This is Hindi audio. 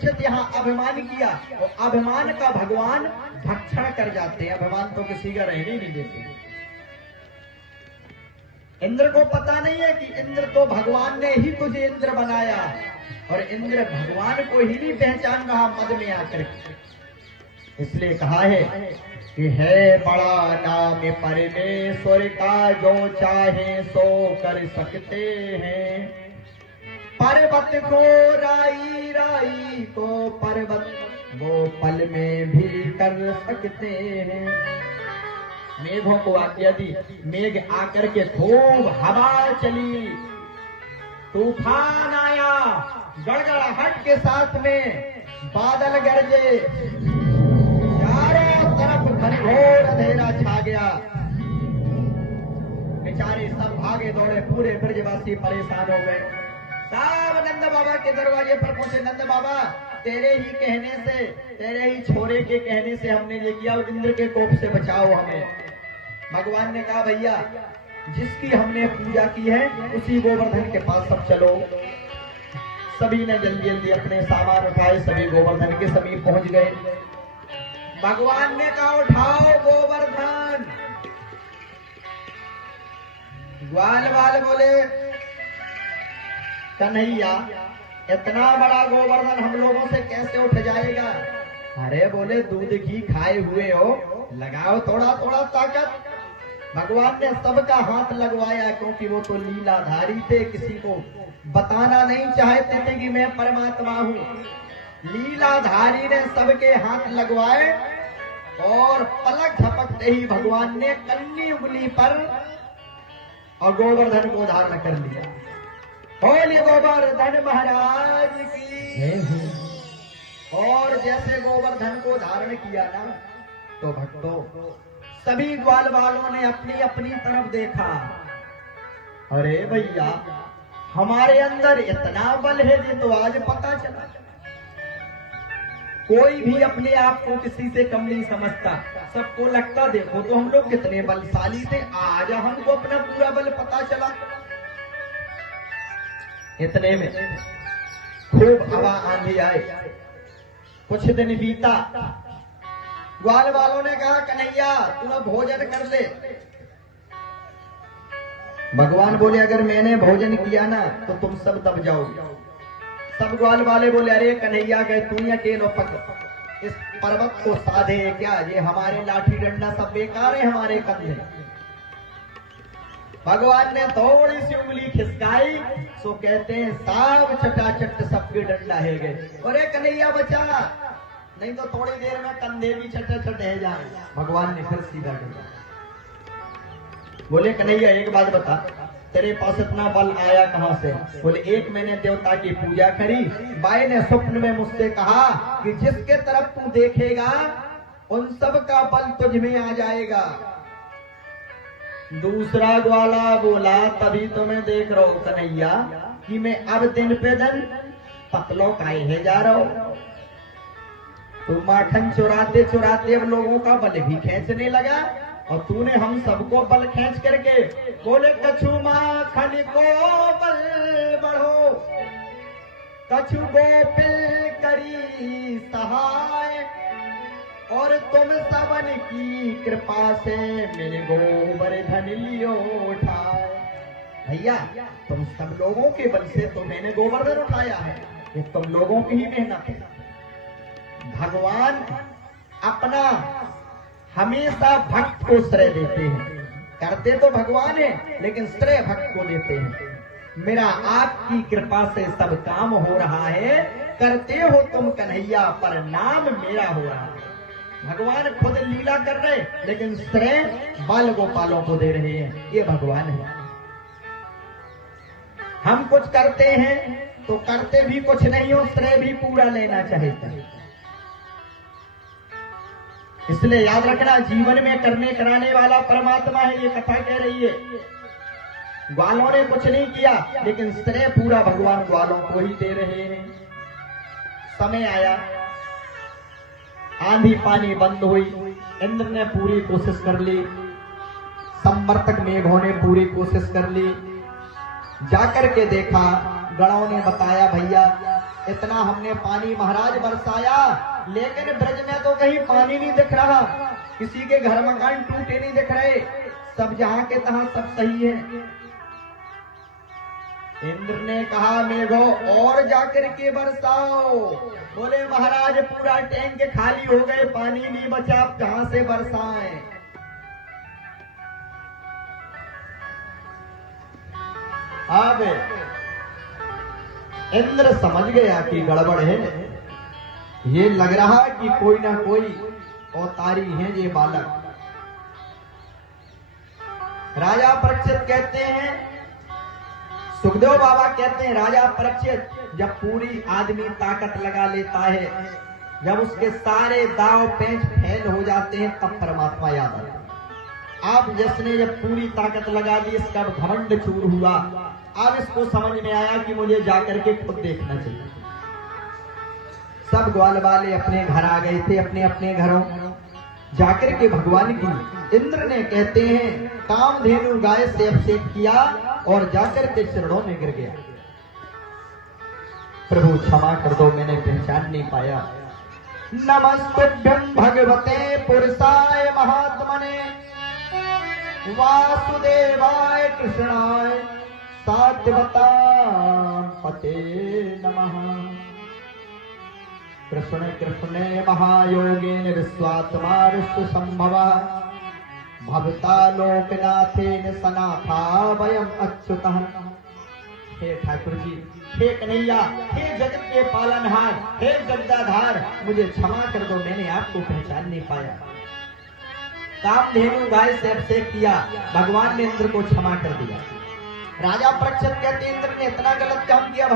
कुछित यहाँ अभिमान किया, और अभिमान का भगवान भक्षण कर जाते हैं। अभिमान तो किसी का रहने नहीं देते। इंद्र को पता नहीं है कि इंद्र तो भगवान ने ही तुझे इंद्र बनाया, और इंद्र भगवान को ही नहीं पहचान रहा मद में आकर। इसलिए कहा है कि है बड़ा नाम परमेश्वर का, जो चाहे सो कर सकते हैं। पर्वत को राई, राई को पर्वत, वो पल में भी कर सकते हैं। मेघों को आज्ञा दी, मेघ आकर के खूब हवा चली, तूफान आया, गड़गड़ाहट के साथ में बादल गरजे, चारों तरफ घनघोर अंधेरा छा गया। बेचारे सब भागे दौड़े, पूरे ब्रजवासी परेशान हो गए। सब नंद बाबा के दरवाजे पर पहुंचे। नंद बाबा, तेरे ही कहने से, तेरे ही छोरे के कहने से हमने ये किया, इंद्र के कोप से बचाओ हमें। भगवान ने कहा, भैया जिसकी हमने पूजा की है उसी गोवर्धन के पास सब चलो। सभी ने जल्दी जल्दी अपने सामान उठाए, सभी गोवर्धन के समीप पहुंच गए। भगवान ने कहा, उठाओ गोवर्धन। ग्वाल बाल बोले, कन्हैया इतना बड़ा गोवर्धन हम लोगों से कैसे उठ जाएगा? अरे बोले, दूध घी खाए हुए हो, लगाओ थोड़ा थोड़ा ताकत। भगवान ने सबका हाथ लगवाया, क्योंकि वो तो लीलाधारी थे, किसी को बताना नहीं चाहते थे कि मैं परमात्मा हूँ। लीलाधारी ने सबके हाथ लगवाए, और पलक झपकते ही भगवान ने कन्नी उंगली पर और गोवर्धन को धारण कर लिया। बोलिए गोवर्धन महाराज की। और जैसे गोवर्धन को धारण किया ना, तो भक्तों सभी ग्वाल वालों ने अपनी अपनी तरफ देखा। अरे भैया, हमारे अंदर इतना बल है, ये तो आज पता चला। कोई भी अपने आप को किसी से कम नहीं समझता। सबको लगता, देखो तो हम लोग कितने बलशाली थे, आज हमको अपना पूरा बल पता चला। इतने में खूब हवा आंधी आए। कुछ दिन बीता, ग्वाल वालों ने कहा, कन्हैया तू अब भोजन कर ले। भगवान बोले, अगर मैंने भोजन किया ना तो तुम सब दब जाओगे। सब ग्वाल वाले बोले, अरे कन्हैया गए तू ही अकेलो पक, इस पर्वत को साधे क्या? ये हमारे लाठी डंडा सब बेकार है हमारे कंधे। भगवान ने थोड़ी सी उंगली खिसकाई, सो कहते हैं सब चटाचट सबके डंडा है गए। अरे कन्हैया बचा, नहीं तो थोड़ी देर में कंधे भी चटाचट है जाए। भगवान ने फिर सीधा किया। बोले, कन्हैया एक बात बता, तेरे पास इतना बल आया कहां से? बोले, एक मैंने देवता की पूजा करी, बाई ने स्वप्न में मुझसे कहा कि जिसके तरफ तू देखेगा उन सब का बल तुझ में आ जाएगा। दूसरा ग्वाला बोला, तभी तो मैं देख रहा हूं कन्हैया कि मैं अब दिन पे दिन पतलो काहे जा रहा हूं। तो माखन चुराते चुराते अब लोगों का बल भी खींचने लगा, और तूने हम सबको बल खींच करके बोले, कछु माखन को बल बढ़ो, कछु गोपिल करी सहाय, और तुम सबन की कृपा से मेरे गोवर्धन लियो उठाए। भैया तुम सब लोगों के बल से तो मैंने गोवर्धन उठाया है, ये तुम लोगों की ही मेहनत है। भगवान अपना हमेशा भक्त को श्रेय देते हैं। करते तो भगवान है, लेकिन श्रेय भक्त को देते हैं। मेरा आपकी कृपा से सब काम हो रहा है, करते हो तुम कन्हैया, पर नाम मेरा हो रहा है। भगवान खुद लीला कर रहे, लेकिन श्रेय बाल गोपालों को दे रहे हैं। ये भगवान है। हम कुछ करते हैं तो करते भी कुछ नहीं हो, श्रेय भी पूरा लेना चाहते हैं। इसलिए याद रखना, जीवन में करने कराने वाला परमात्मा है, ये कथा कह रही है। ग्वालों ने कुछ नहीं किया, लेकिन श्रेय पूरा भगवान ग्वालों को ही दे रहे हैं। समय आया, आंधी पानी बंद हुई, इंद्र ने पूरी कोशिश कर ली, संवर्तक मेघों ने पूरी कोशिश कर ली। जाकर के देखा, गणों ने बताया, भैया इतना हमने पानी महाराज बरसाया, लेकिन ब्रज में तो कहीं पानी नहीं दिख रहा, किसी के घर मकान टूटे नहीं दिख रहे, सब जहां के तहां सब सही है। इंद्र ने कहा मेघो और जाकर के बरसाओ। बोले महाराज पूरा टैंक खाली हो गए, पानी नहीं बचा, अब कहां से बरसाएं। अब इंद्र समझ गया कि गड़बड़ है, ये लग रहा कि कोई ना कोई अवतारी है ये बालक। राजा परीक्षित कहते हैं, सुखदेव बाबा कहते हैं, राजा परीक्षित जब पूरी आदमी ताकत लगा लेता है, जब उसके सारे दाव पेंच फेल हो जाते हैं, तब परमात्मा याद आता है। अब जिसने जब पूरी ताकत लगा दी, इसका घमंड चूर हुआ, अब इसको समझ में आया कि मुझे जाकर के खुद देखना चाहिए। सब ग्वाल वाले अपने घर आ गए थे, अपने अपने घरों जाकर के भगवान की इंद्र ने कहते हैं कामधेनु गाय से अभिषेक किया और जाकर के चरणों में गिर गया। प्रभु क्षमा कर दो, मैंने पहचान नहीं पाया। नमस्तुभ्यं भगवते पुरुषाय महात्मने वासुदेवाय कृष्णाय सात्वतां पते नमः। कृष्ण कृष्णे महायोगेन विश्वात्मा विश्व संभवः भवता लोकनाथेन सनाथा वयम अच्युतः। हे ठाकुर जी, हे कन्हैया, हे जगत के पालनहार, हे जगदाधार, मुझे क्षमा कर दो, मैंने आपको पहचान नहीं पाया। कामधेनु गाय से अभिषेक किया, भगवान ने इंद्र को क्षमा कर दिया। राजा परीक्षित कहते इंद्र ने इतना गलत काम किया।